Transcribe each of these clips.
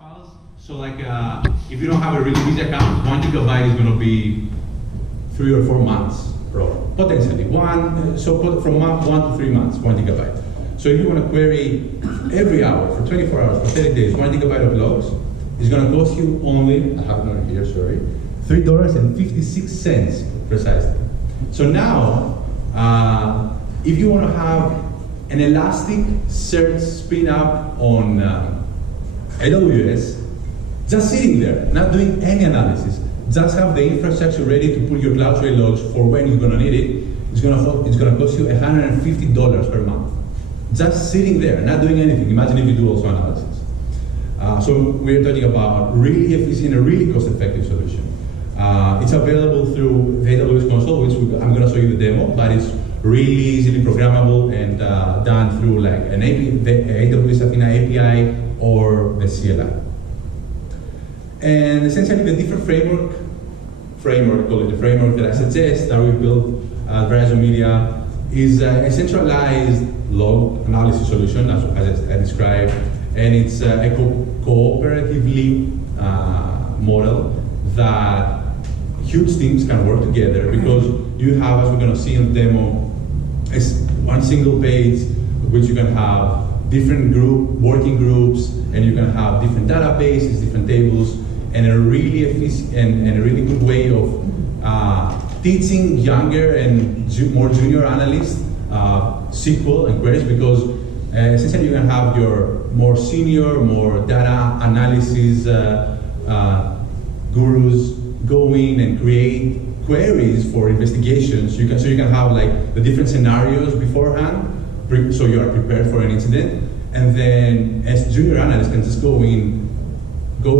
files. So like, if you don't have a really busy account, 1 gigabyte is going to be 3 or 4 months, potentially. From month 1 to 3 months, 1 gigabyte. So if you want to query every hour for 24 hours, for 30 days, 1 gigabyte of logs, it's going to cost you only, I have it over here, sorry, $3.56 precisely. So now, if you want to have an elastic search spin up on AWS, just sitting there, not doing any analysis, just have the infrastructure ready to put your CloudTrail logs for when you're going to need it, it's going to cost you $150 per month. Just sitting there, not doing anything. Imagine if you do also analysis. So we're talking about really efficient and really cost-effective solution. It's available through the AWS console, which I'm going to show you the demo, but it's really easily programmable and done through like an the AWS Athena API or the CLI. And essentially the different call it the framework that I suggest that we built at Verizon Media is a centralized log analysis solution, as I described, and it's a cooperatively model that huge teams can work together because you have, as we're going to see in the demo, is one single page which you can have different working groups, and you can have different databases, different tables, and a really efficient and a really good way of teaching younger and more junior analysts SQL and queries, because essentially you can have your more senior, more data analysis gurus go in and create queries for investigations. So you can have like the different scenarios beforehand, so you are prepared for an incident, and then as junior analysts can just go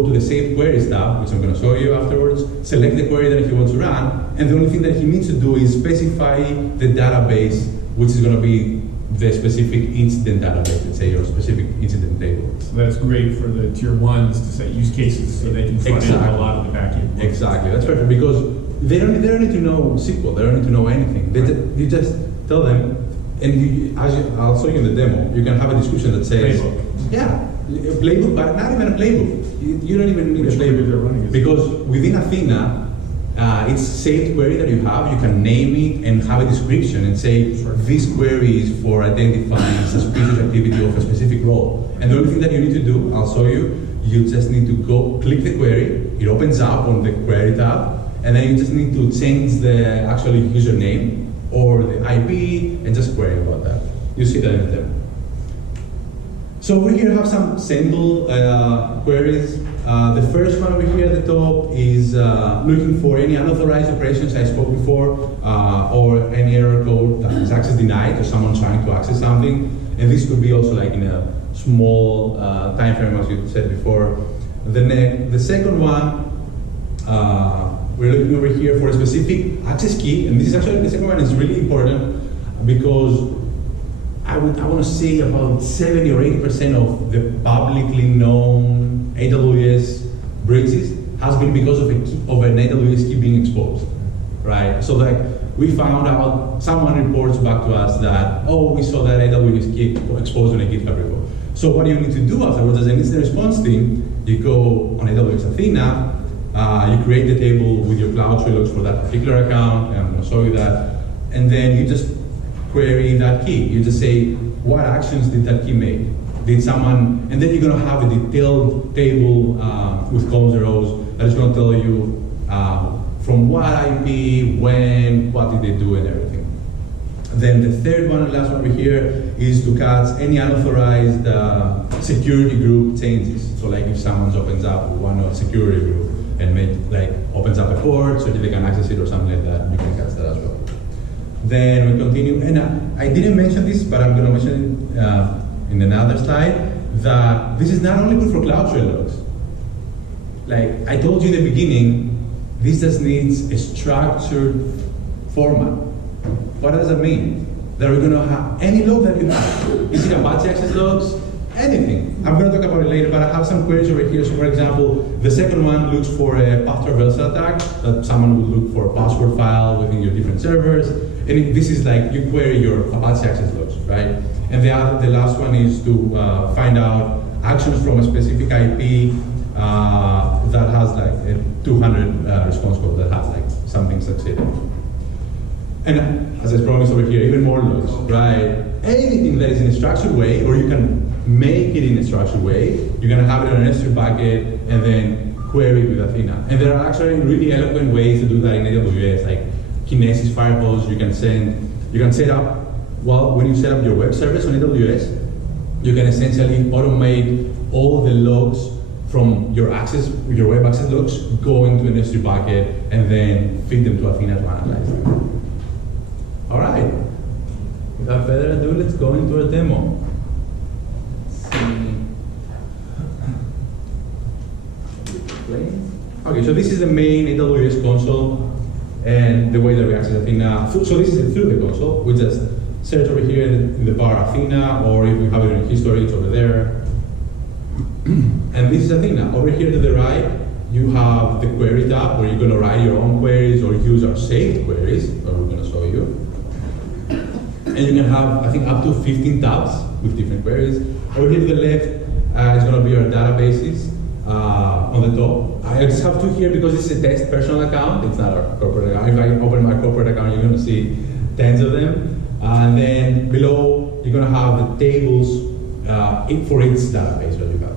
to the Saved Queries tab, which I'm going to show you afterwards, select the query that he wants to run, and the only thing that he needs to do is specify the database, which is going to be the specific incident database, let's say, or specific incident table. So that's great for the tier ones to set use cases so they can front end a lot of the back end. Exactly, that's perfect, because they don't need to know SQL, they don't need to know anything. You just tell them, and I'll show you in the demo, you can have a description that says, playbook. Yeah, a playbook, but not even a playbook. You don't even need a playbook, because within Athena, it's saved query that you have. You can name it and have a description and say, this query is for identifying suspicious activity of a specific role. And the only thing that you need to do, I'll show you, you just need to go click the query. It opens up on the query tab, and then you just need to change the actual username or the IP and just query about that. You see that in the demo. So over here I have some sample queries. The first one over here at the top is looking for any unauthorized operations I spoke before, or any error code that is access denied, or someone trying to access something. And this could be also like in a small time frame, as you said before. The second one, we're looking over here for a specific access key, and this is actually, the second one is really important because I want to say about 70 or 80% of the publicly known AWS breaches has been because of an AWS key being exposed, right? So like we found out, someone reports back to us that, oh, we saw that AWS key exposed on a GitHub repo. So what do you need to do afterwards as an incident response team? You go on AWS Athena, you create the table with your CloudTrail logs for that particular account, and I'm going to show you that, and then you just query that key. You just say, what actions did that key make? Did someone, and then you're going to have a detailed table with columns and rows that is going to tell you from what IP, when, what did they do, and everything. Then the third one and last one over here is to catch any unauthorized security group changes. So like if someone opens up one security group and opens up a port so they can access it or something like that, you can catch that as well. Then we continue, and I didn't mention this, but I'm going to mention it in another slide, that this is not only good for CloudTrail logs. Like I told you in the beginning, this just needs a structured format. What does that mean? That we're going to have any log that you have. Is it Apache access logs? Anything. I'm going to talk about it later, but I have some queries over here. So for example, the second one looks for a path traversal attack, that someone would look for a password file within your different servers. And this is like, you query your Apache access logs, right? And the last one is to find out actions from a specific IP that has like a 200 response code that has like something succeeded. And as I promised over here, even more logs, right? Anything that is in a structured way, or you can make it in a structured way, you're gonna have it on an S3 bucket and then query it with Athena. And there are actually really eloquent ways to do that in AWS, like Kinesis firehose. You can set up, well, when you set up your web service on AWS, you can essentially automate all the logs from your web access logs, go into an S3 bucket, and then feed them to Athena to analyze them. All right, without further ado, let's go into a demo. Okay, so this is the main AWS console and the way that we access Athena. So this is through the console. We just search over here in the bar Athena, or if we have it in history, it's over there. And this is Athena. Over here to the right, you have the query tab where you're going to write your own queries or use our saved queries, that we're going to show you. And you can have, I think, up to 15 tabs with different queries. Over here to the left, it's going to be our databases on the top. I just have two here because this is a test personal account. It's not our corporate account. If I open my corporate account, you're going to see tens of them. And then below, you're going to have the tables for each database that you have.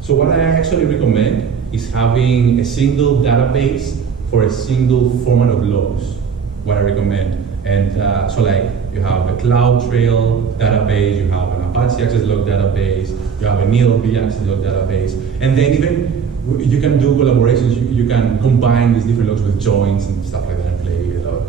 So what I actually recommend is having a single database for a single format of logs. What I recommend. And so like you have a CloudTrail database, you have an Apache Access Log database, you have an ELB Access Log database, and then even you can do collaborations. You can combine these different logs with joins and stuff like that and play a lot.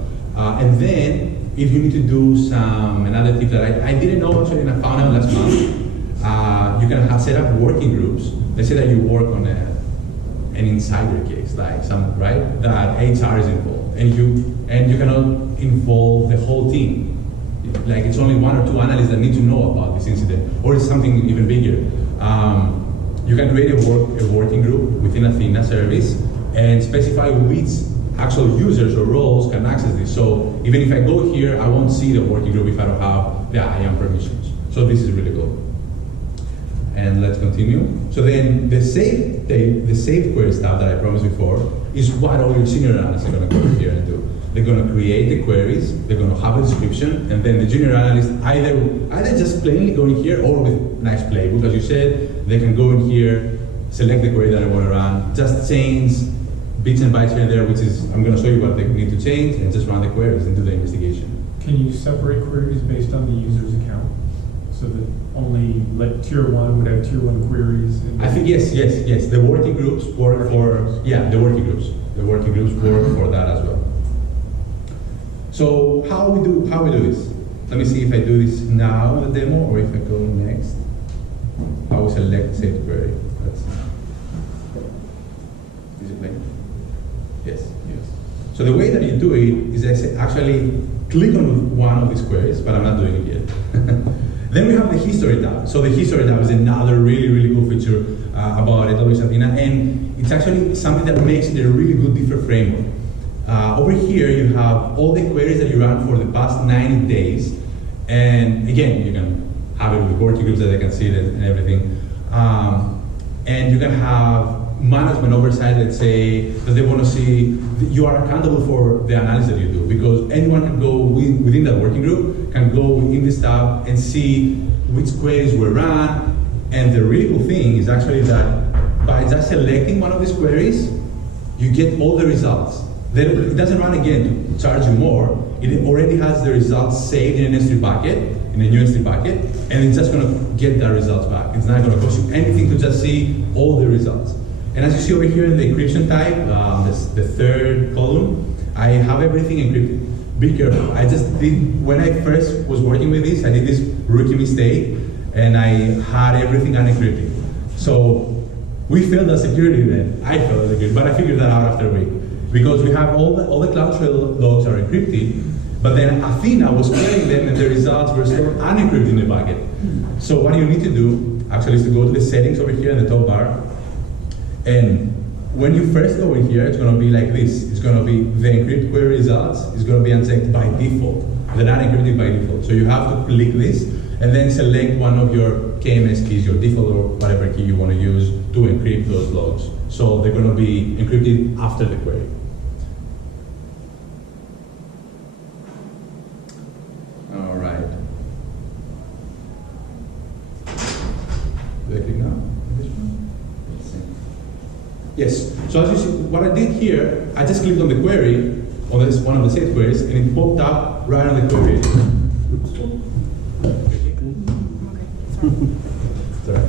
And then if you need to do another tip that I didn't know actually, and I found out last month, you can set up working groups. Let's say that you work on an insider case, like right, that HR is involved, and you cannot involve the whole team. Like it's only one or two analysts that need to know about this incident, or it's something even bigger. You can create a working group within Athena service and specify which actual users or roles can access this. So even if I go here, I won't see the working group if I don't have the IAM permissions. So this is really cool. And let's continue. So then the save queries tab that I promised before is what all your senior analysts are going to go here and do. They're going to create the queries, they're going to have a description, and then the junior analyst either just plainly go in here, or with nice playbook, as you said, they can go in here, select the query that I want to run, just change bits and bytes here and there, which is, I'm going to show you what they need to change, and just run the queries and do the investigation. Can you separate queries based on the user's account? So that only like tier 1 would have tier 1 queries? I think yes. The working groups work for, the working groups. The working groups work for that as well. So how we do this? Let me see if I do this now in the demo, or if I go next. How we select saved query. Is it playing? Yes. So the way that you do it is actually click on one of these queries, but I'm not doing it yet. Then we have the history tab. So the history tab is another really cool feature about AWS Athena, and it's actually something that makes it a really good different framework. Over here, you have all the queries that you ran for the past 90 days. And again, you can have it with working groups that they can see it and everything. And you can have management oversight that say that they want to see, you are accountable for the analysis that you do, because anyone can go within that working group, can go in this tab and see which queries were run. And the really cool thing is actually that by just selecting one of these queries, you get all the results. Then it doesn't run again to charge you more. It already has the results saved in an S3 bucket, in a new S3 bucket, and it's just going to get the results back. It's not going to cost you anything to just see all the results. And as you see over here in the encryption type, the third column, I have everything encrypted. Be careful. I just did, when I first was working with this, I did this rookie mistake, and I had everything unencrypted. So we failed at security then. I failed at security, but I figured that out after a week. Because we have all the CloudTrail logs are encrypted, but then Athena was querying them and the results were still unencrypted in the bucket. So what you need to do actually is to go to the settings over here in the top bar, and when you first go in here, it's going to be like this. It's going to be the encrypt query results is going to be unchecked by default. They're not encrypted by default. So you have to click this and then select one of your KMS key is your default or whatever key you want to use to encrypt those logs. So they're going to be encrypted after the query. All right. Do I click now? This one? Yes. So as you see, what I did here, I just clicked on the query, on this one of the saved queries, and it popped up right on the query. Sorry.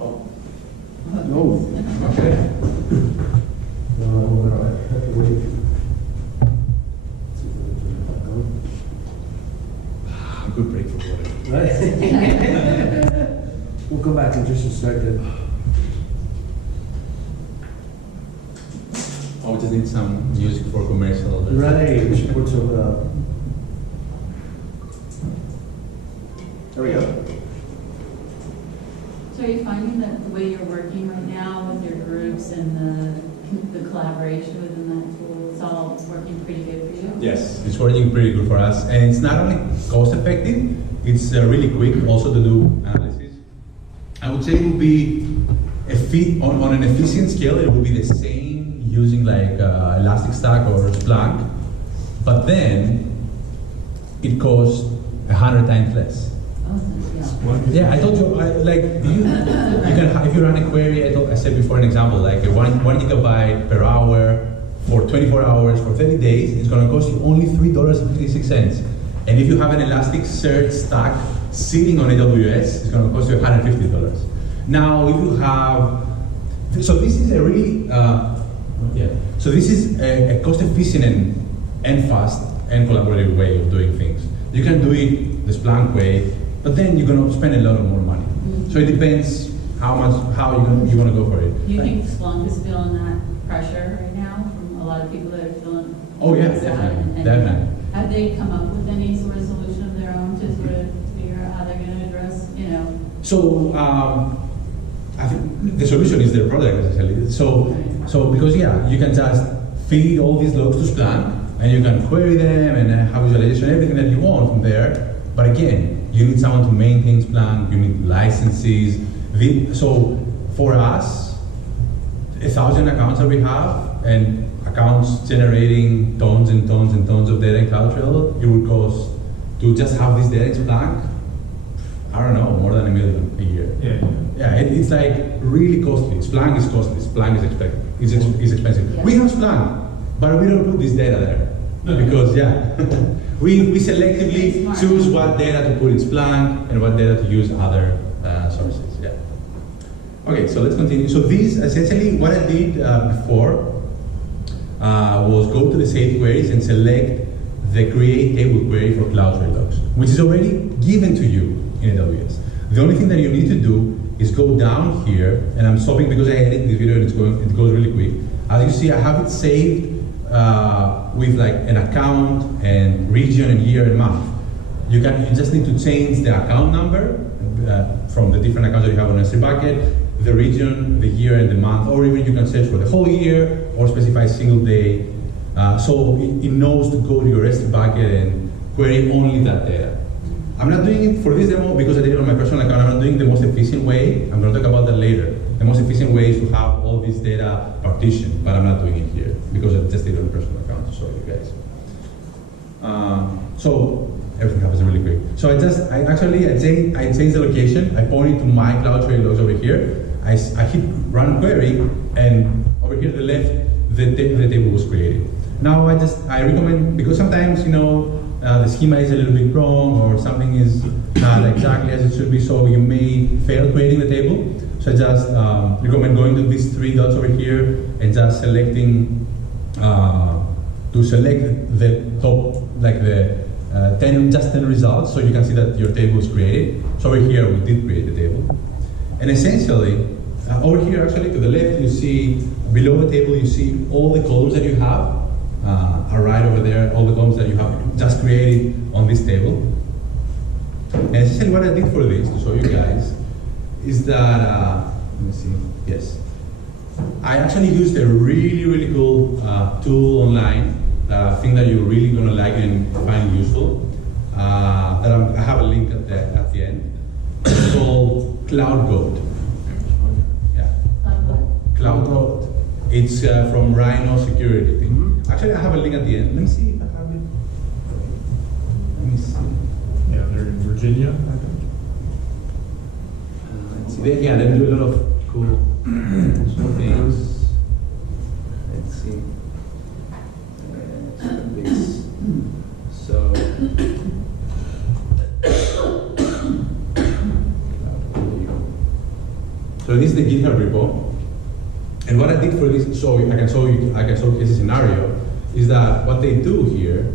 Oh. No. Okay. Good break for water. We'll come back and just start it. Oh, we just need some music for commercial. Right, we should put some, there we go. So are you finding that the way you're working right now with your groups and the collaboration within that tool, it's all working pretty good for you? Yes, it's working pretty good for us. And it's not only cost effective, it's really quick also to do analysis. I would say it would be, on an efficient scale, it would be the same using like Elasticstack or Splunk, but then it costs 100 times less. Oh, Yeah, I told you, you can, if you run a query, I said before an example, like a 1 gigabyte per hour for 24 hours for 30 days, it's going to cost you only $3.56. And if you have an Elasticsearch stack sitting on AWS, it's going to cost you $150. Now, if you have, so this is a really, so this is a cost-efficient and fast and collaborative way of doing things. You can do it the Splunk way, but then you're going to spend a lot more money. So it depends how you want to go for it. Do you think Splunk is feeling that pressure right now from a lot of people that are feeling? Oh yeah, that? definitely, And definitely. have they come up with any sort of solution of their own to sort of figure out how they're going to address, So I think the solution is their product essentially. So because you can just feed all these logs to Splunk, and you can query them and have visualization, everything that you want from there. But again, you need someone to maintain Splunk, you need licenses. So for us, 1,000 accounts that we have, and accounts generating tons and tons and tons of data in CloudTrail, it would cost, to just have this data in Splunk, I don't know, more than $1 million a year. Yeah, it's like really costly. Splunk is costly, Splunk is expensive. Yeah. We have Splunk, but we don't put this data there. Because we selectively choose what data to put in Splunk and what data to use other sources. Yeah. Okay, so let's continue. So these essentially what I did before was go to the saved queries and select the create table query for CloudTrail logs, which is already given to you in AWS. The only thing that you need to do is go down here, and I'm stopping because I edited this video and it goes really quick. As you see, I have it saved with like an account and region and year and month. You just need to change the account number from the different accounts that you have on S3 bucket, the region, the year and the month, or even you can search for the whole year or specify a single day. So it knows to go to your S3 bucket and query only that data. I'm not doing it for this demo because I did it on my personal account. I'm not doing the most efficient way. I'm going to talk about that later. The most efficient way is to have all this data partitioned, but I'm not doing it here because I just did it on a personal account to show you guys. So everything happens really quick. So I changed the location. I pointed to my CloudTrail logs over here. I hit run query, and over here to the left, the table was created. Now I recommend, because sometimes the schema is a little bit wrong or something is not exactly as it should be, so you may fail creating the table. So I just recommend going to these 3 dots over here and just selecting to select the top, like the 10 results, so you can see that your table is created. So over here we did create the table, and essentially over here actually to the left you see below the table you see all the columns that you have are right over there. All the columns that you have just created on this table. And essentially what I did for this to show you guys is that let me see. Yes, I actually used a really cool tool online thing that you're really gonna like and find useful. I have a link at the end. It's called Cloud Goat. Yeah. Cloud Goat. It's from Rhino Security thing. Actually, I have a link at the end. Let me see if I have it. Let me see. Yeah, they're in Virginia, I think. Let's see. Yeah, they do a lot of cool things. Let's see. This. So. So this is the GitHub repo. And what I did for this, so I can showcase a scenario, is that what they do here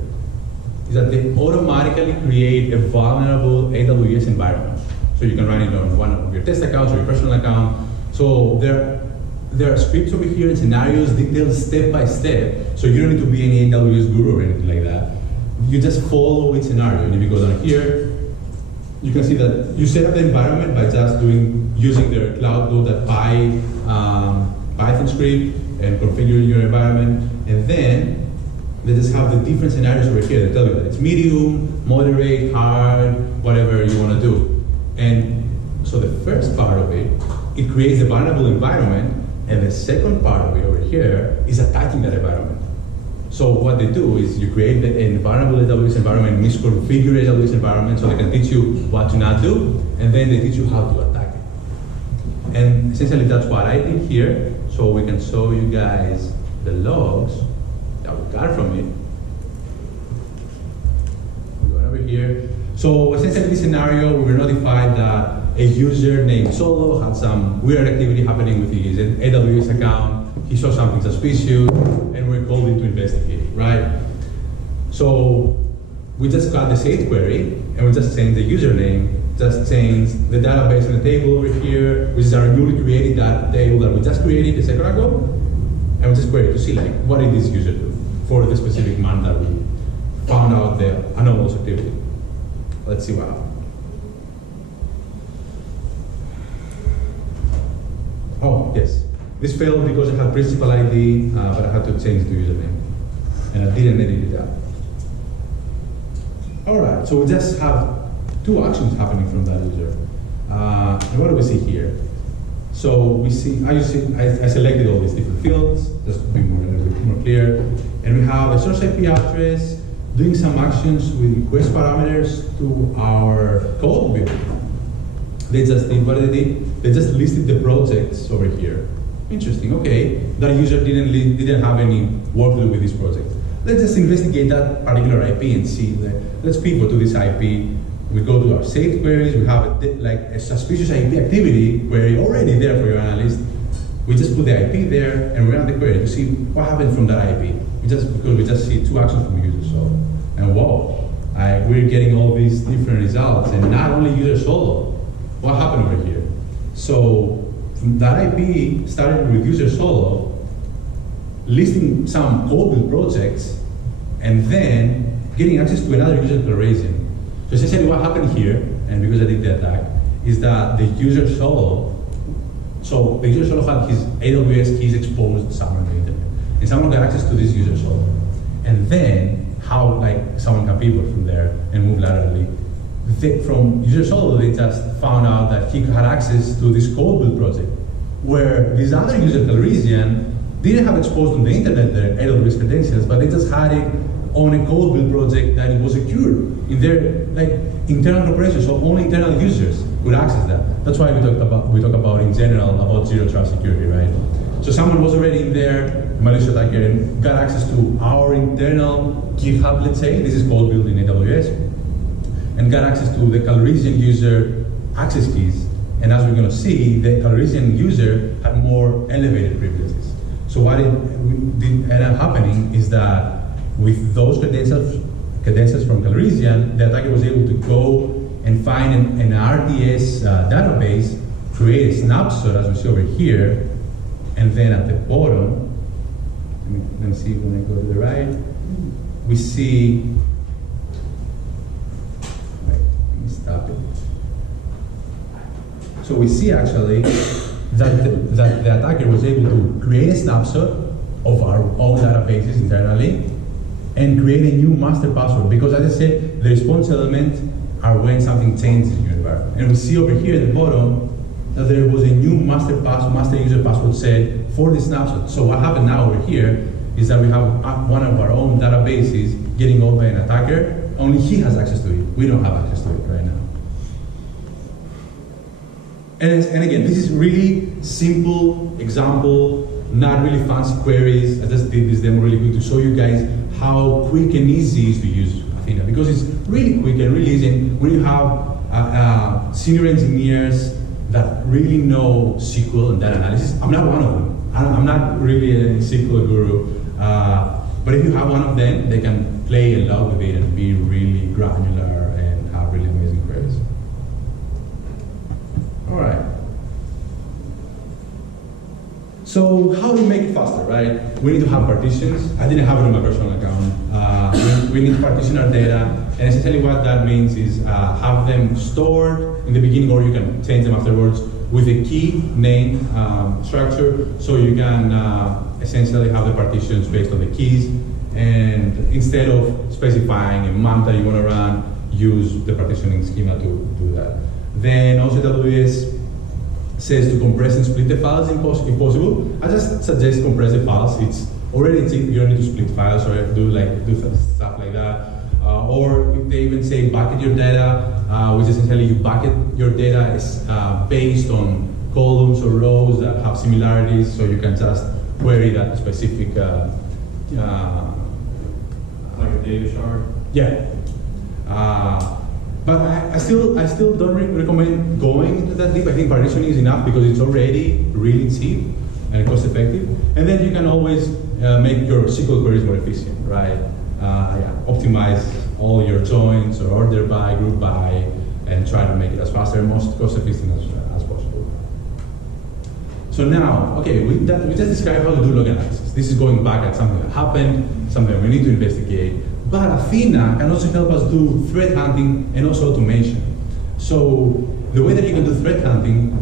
is that they automatically create a vulnerable AWS environment. So you can run it on one of your test accounts or your personal account. So there are scripts over here and scenarios detailed step by step. So you don't need to be any AWS guru or anything like that. You just follow each scenario. And if you go down here, you can see that you set up the environment by just using their cloud.py Python script and configuring your environment, and then they just have the different scenarios over here that tell you that it's medium, moderate, hard, whatever you want to do. And so the first part of it, it creates a vulnerable environment, and the second part of it over here is attacking that environment. So what they do is you create a vulnerable AWS environment, misconfigure AWS environment so they can teach you what to not do, and then they teach you how to attack it. And essentially that's what I did here. So we can show you guys the logs that we got from it. We're going over here. So essentially this scenario, we were notified that a user named Solo had some weird activity happening with his AWS account. He saw something suspicious, and we're called in to investigate it, right? So we just got the save query, and we just changed the username, just change the database in the table over here, which is our newly created table that we just created a second ago, and we just query to see like what did this user do for the specific month that we found out the anomalous activity. Let's see what happened. Oh yes, this failed because I had principal ID, but I had to change the username, and I didn't edit it out. All right, so we just have two actions happening from that user. And what do we see here? So we see, I selected all these different fields, just to be a little bit more clear. And we have a source IP address, doing some actions with request parameters to our code build. They just did what they did. They just listed the projects over here. Interesting, okay. That user didn't have any work to do with this project. Let's just investigate that particular IP and see, let's pivot to this IP. We go to our saved queries, we have a suspicious IP activity query already there for your analyst. We just put the IP there and we run the query to see what happened from that IP. Because we just see two actions from user solo. And whoa, we're getting all these different results, and not only user solo. What happened over here? So from that IP started with user solo, listing some code build projects, and then getting access to another user declaration. So essentially what happened here, and because I did the attack, is that the user solo, so the user solo had his AWS keys exposed somewhere on the internet, and someone got access to this user solo. And then how someone can pivot from there and move laterally. From user solo, they just found out that he had access to this code build project, where this other user, Calrissian, didn't have exposed on the internet their AWS credentials, but they just had it on a code build project that it was secured in their internal operations, so only internal users could access that. That's why we talk about in general about zero trust security, right? So someone was already in there, a malicious attacker, and got access to our internal GitHub, let's say, this is code build in AWS, and got access to the Calrissian user access keys. And as we're going to see, the Calrissian user had more elevated privileges. So what ended up happening is that with those credentials from Calrissian, the attacker was able to go and find an RDS database, create a snapshot as we see over here, and then at the bottom, let me see when I go to the right, we see, wait, let me stop it. So we see actually that the attacker was able to create a snapshot of our own databases internally, and create a new master password, because as I said, the response element are when something changes in your environment. And we see over here at the bottom that there was a new master user password set for the snapshot. So what happened now over here is that we have one of our own databases getting over an attacker. Only he has access to it. We don't have access to it right now. And again, this is really simple example, not really fancy queries. I just did this demo really quick to show you guys how quick and easy it is to use Athena, because it's really quick and really easy. And when you have senior engineers that really know SQL and data analysis, I'm not one of them. I'm not really a SQL guru, but if you have one of them, they can play a lot with it and be really granular and have really amazing queries. All right. So how do we make it faster, right? We need to have partitions. I didn't have it on my personal account. We need to partition our data, and essentially what that means is have them stored in the beginning, or you can change them afterwards with a key name structure, so you can essentially have the partitions based on the keys, and instead of specifying a month that you want to run, use the partitioning schema to do that. Then also AWS says to compress and split the files if possible. I just suggest compress the files. It's already cheap. You don't need to split files or do stuff like that. Or if they even say bucket your data, which essentially you bucket your data is based on columns or rows that have similarities, so you can just query that specific. Like a data shard? Yeah. But I still don't recommend going into that deep. I think partitioning is enough because it's already really cheap and cost effective. And then you can always make your SQL queries more efficient, right? Optimize all your joins or order by, group by, and try to make it as faster and most cost efficient as possible. So now, okay, we just described how to do log analysis. This is going back at something that happened, something we need to investigate. But Athena can also help us do threat hunting and also automation. So the way that you can do threat hunting,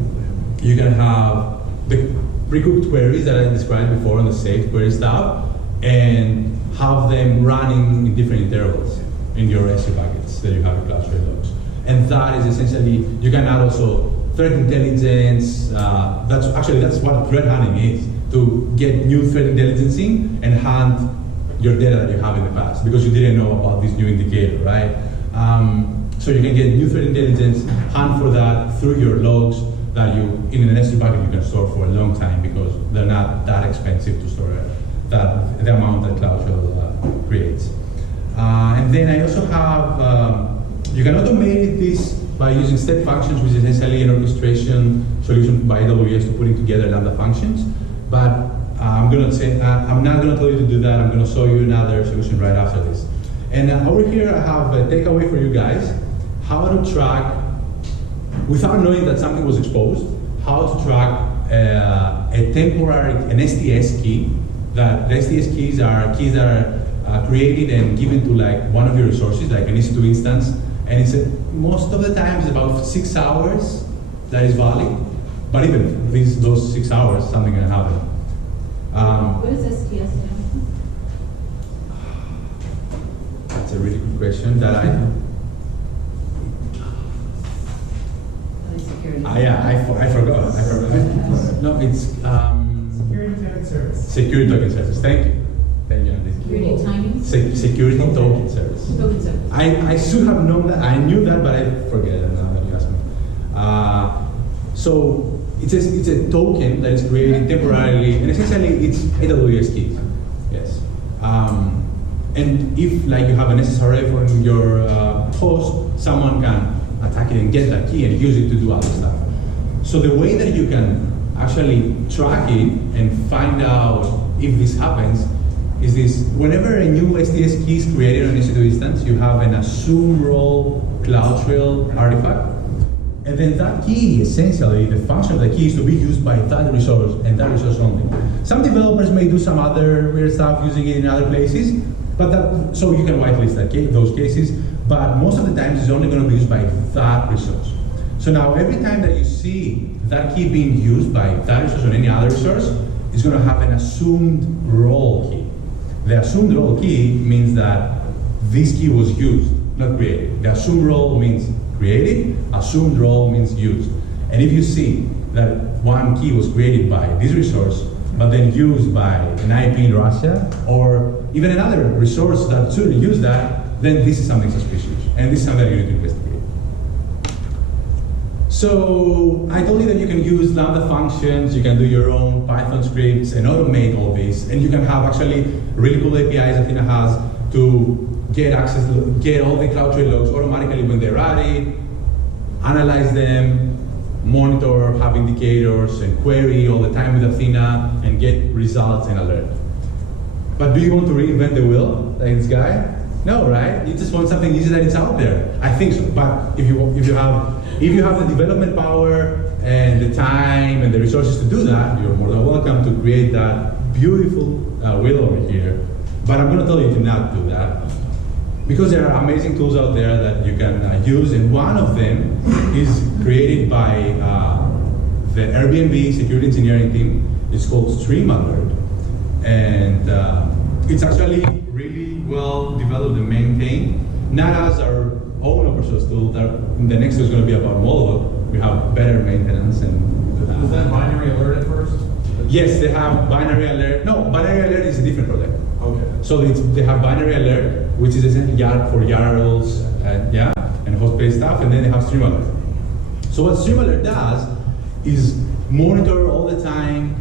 you can have the pre-cooked queries that I described before on the saved queries tab, and have them running in different intervals in your S3 buckets that you have in CloudTrail logs. And that is essentially, you can add also threat intelligence. That's what threat hunting is, to get new threat intelligence in and hunt your data that you have in the past, because you didn't know about this new indicator, right? So you can get new threat intelligence, hunt for that through your logs that you, in an S3 bucket, you can store for a long time because they're not that expensive to store the amount that CloudTrail creates. And then I also have, you can automate this by using step functions, which is essentially an orchestration solution by AWS to putting together Lambda functions. But I'm not going to tell you to do that. I'm going to show you another solution right after this. And over here, I have a takeaway for you guys: how to track, without knowing that something was exposed, how to track an STS key. That the STS keys are keys that are created and given to like one of your resources, like an EC2 instance, and it's most of the time it's about 6 hours that is valid. But even those 6 hours, something can happen. What is STS now? That's a really good question that Security. I forgot. No, it's Security token service. security token service. Thank you. Thank you, Andy. Security timing? Security token service. Token service. I should have known that. I knew that, but I forget it now that you asked me. So it's a token that is created temporarily, and essentially it's AWS keys. Yes. And if like you have an SSRF on your host, someone can attack it and get that key and use it to do other stuff. So the way that you can actually track it and find out if this happens is this: whenever a new STS key is created on EC2 instance, you have an assume role CloudTrail artifact. And then that key, essentially, the function of the key is to be used by that resource and that resource only. Some developers may do some other weird stuff using it in other places, but so you can whitelist those cases, but most of the times it's only going to be used by that resource. So now every time that you see that key being used by that resource or any other resource, it's going to have an assumed role key. The assumed role key means that this key was used, not created. The assumed role means created, assumed role means used. And if you see that one key was created by this resource, but then used by an IP in Russia, or even another resource that shouldn't use that, then this is something suspicious. And this is something you need to investigate. So I told you that you can use Lambda functions, you can do your own Python scripts and automate all this, and you can have actually really cool APIs Athena has to get access, get all the CloudTrail logs automatically when they're ready, analyze them, monitor, have indicators, and query all the time with Athena, and get results and alert. But do you want to reinvent the wheel like this guy? No, right? You just want something easy that is out there. I think so. But if you have the development power and the time and the resources to do that, you're more than welcome to create that beautiful wheel over here. But I'm going to tell you to not do that, because there are amazing tools out there that you can use, and one of them is created by the Airbnb security engineering team. It's called Stream Alert, and it's actually really well developed and maintained, not as our own open source tool. That the next is going to be about Molo. We have better maintenance and. Was that binary alert at first? Yes, they have binary alert. No, binary alert is a different product. Okay. So they have binary alert, which is essentially for YARLs and host-based stuff, and then they have Stream Alert. So what Stream Alert does is monitor all the time.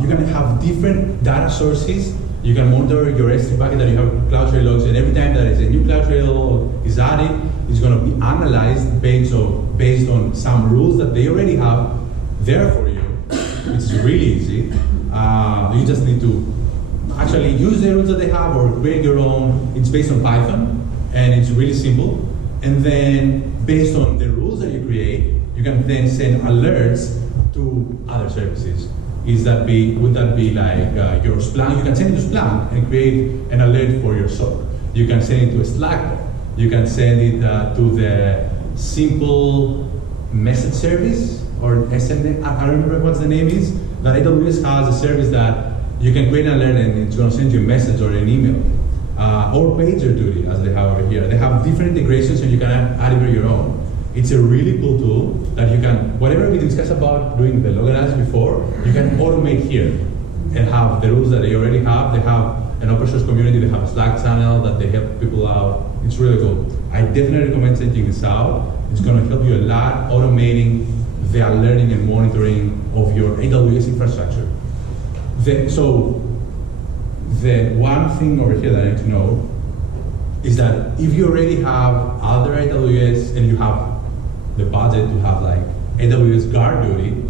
You can have different data sources. You can monitor your S3 bucket that you have CloudTrail logs, and every time that is a new CloudTrail log is added, it's going to be analyzed based on some rules that they already have there for you. It's really easy. You just need to actually use the rules that they have or create your own. It's based on Python, and it's really simple. And then based on the rules that you create, you can then send alerts to other services. Would that be like your Splunk? You can send it to Splunk and create an alert for your SOC. You can send it to a Slack. You can send it to the simple message service, or SMS, I don't remember what the name is, that AWS has a service that you can create an alert and it's going to send you a message or an email. Or PagerDuty, as they have over here. They have different integrations, and you can add it your own. It's a really cool tool that you can, whatever we discussed about doing the log analysis before, you can automate here and have the rules that they already have. They have an open source community, they have a Slack channel that they help people out. It's really cool. I definitely recommend checking this out. It's going to help you a lot automating the alerting and monitoring of your AWS infrastructure. So the one thing over here that I need to know is that if you already have other AWS and you have the budget to have like AWS guard duty,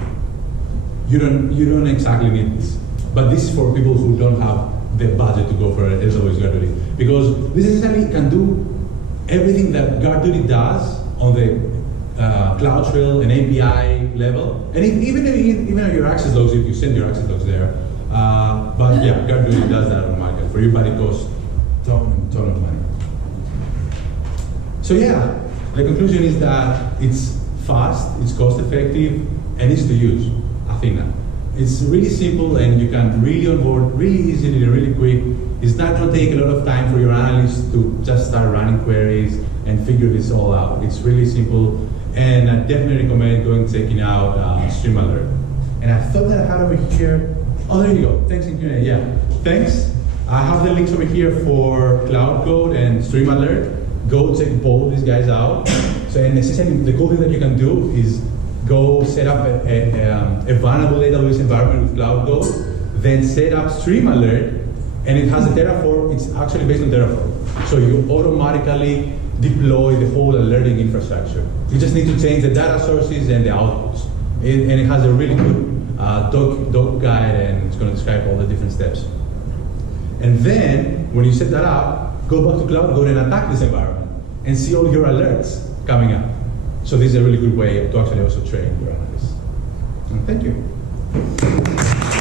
you don't exactly need this. But this is for people who don't have the budget to go for AWS guard duty, because this essentially can do everything that guard duty does on the CloudTrail and API level, and even on your access logs, if you send your access logs there. But yeah, guard duty does that on market for you, but it costs a ton of money. So yeah, the conclusion is that it's fast, it's cost effective, and it's to use, Athena. It's really simple, and you can really onboard really easily and really quick. It's not going to take a lot of time for your analysts to just start running queries and figure this all out. It's really simple, and I definitely recommend going and checking out Stream Alert. And I thought that I had over here, oh, there you go. Thanks, Q&A. Yeah, thanks. I have the links over here for Cloud Code and Stream Alert. Go check both these guys out. So, and essentially, the cool thing that you can do is go set up a vulnerable AWS environment with Cloud Code, then set up Stream Alert, and it has a Terraform. It's actually based on Terraform. So you automatically deploy the whole alerting infrastructure. You just need to change the data sources and the outputs. And it has a really good doc guide, and it's going to describe all the different steps. And then, when you set that up, go back to Cloud Code and attack this environment and see all your alerts coming up. So this is a really good way to actually also train your analysts. And thank you.